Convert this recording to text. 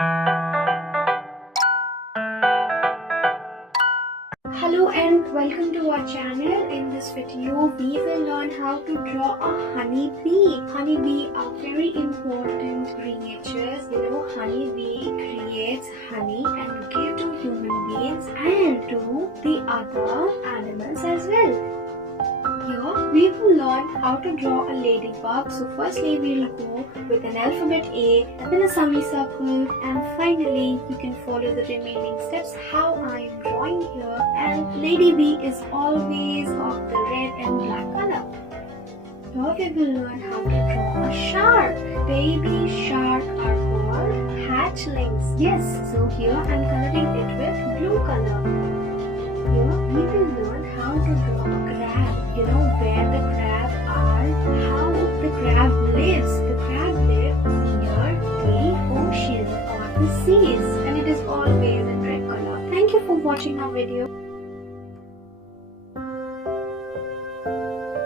Hello and welcome to our channel. In this video, we will learn how to draw a honeybee. Honeybee are very important creatures. Honeybee creates honey and give to human beings and to the other animals as well. Here we will learn how to draw a ladybug. So firstly we will go with an alphabet A, then a semicircle, and finally you can follow the remaining steps how I am drawing here. And ladybug is always of the red and black color. Here we will learn how to draw a shark. Baby shark are called hatchlings. Yes, so here I am coloring it with blue color. Here we will learn how to draw a crab. Where the crab are, how the crab lives. The crab lives near the ocean or the seas, and it is always in red color. Thank you for watching our video.